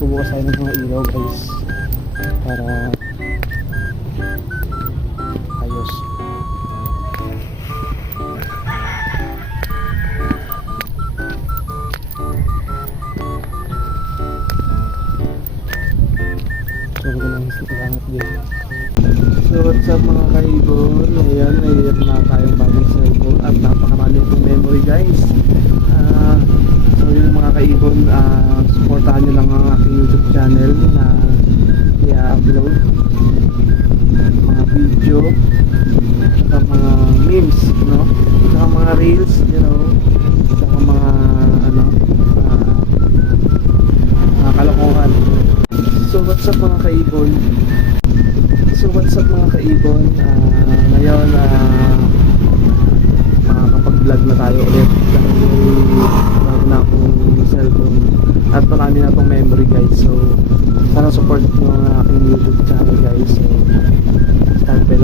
Magbubukas tayo ng mga ilaw guys para ayos. So magandang salamat din. So what's up mga kaibon, ayan may na tayong bagong cellphone at napakamali itong memory guys. So yun mga kaibon, supportahan nyo lang ang aking YouTube channel na i-upload mga video at mga memes, no? At mga reels, you know, at mga ano, mga kalokohan. So what's up mga kaibon? Ngayon makakapag-vlog na tayo ulit dahil bago na akong cellphone at marami na itong memory guys. So sana support nyo ang aking YouTube channel guys. So start by